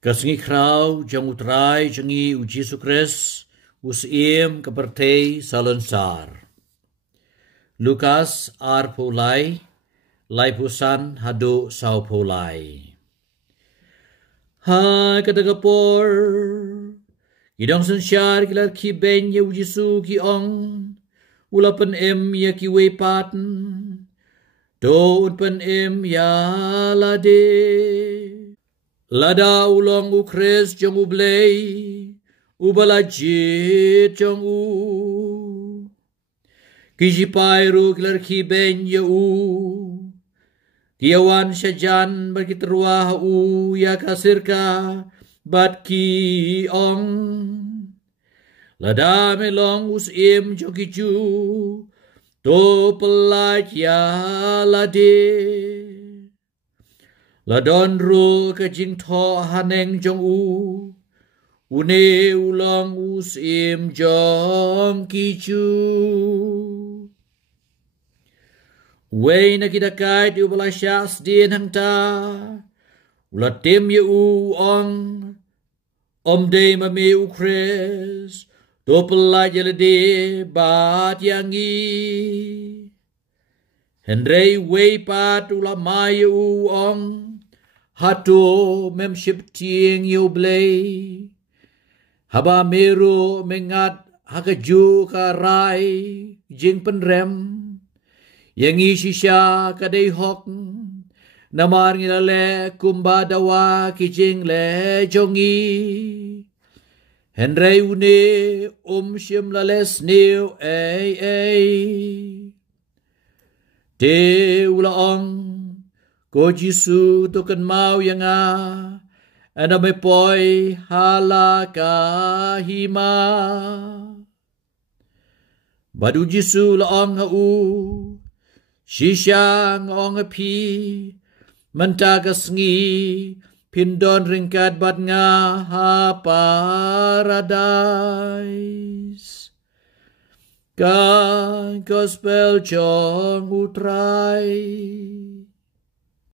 Kasengi krau jang utrai jangi u Jesu Kris usiem kepertei salonsar. Lukas ar pulai lai pusan hado sau pulai. Hai katagapor idong sensyar kilar ki ben ye u Jesu ki ong ulapan em ya ki wepaten do unpan em ya lade. Lada ulong u Kris jong u blei, u balajit jong u. Kijipai ru kilar ki ben ya u. Kiawan syajan bagi terwah u ya kasirka bat ki ong. Lada melong us im jong kiju, to pelaj ya lade. Ladon ro ke jing tho haneng jong u. Une ulang usim jong kiju. Wei na kita kai di ubala syas din hang ta. Ula tim ye u ong. Om de mame u Kris. Do pelaj de bat yangi. Hendrei wei pat ula mai u ong. Hato memship tieng yu blei. Haba meru mengat hakaju karai jing penrem. Yangi shisha kadai hok. Namar ngilale kumbadawa kijing le jongi. Hendrei une shim lales new ay. Te ula ong. Ko Jesu token mau yang ana me poi halaka hima. Badu Jesu laong u shisha ngong pi mentaga sngi pindon ringkat bat nga ha paradise. Kan gospel jong utrai.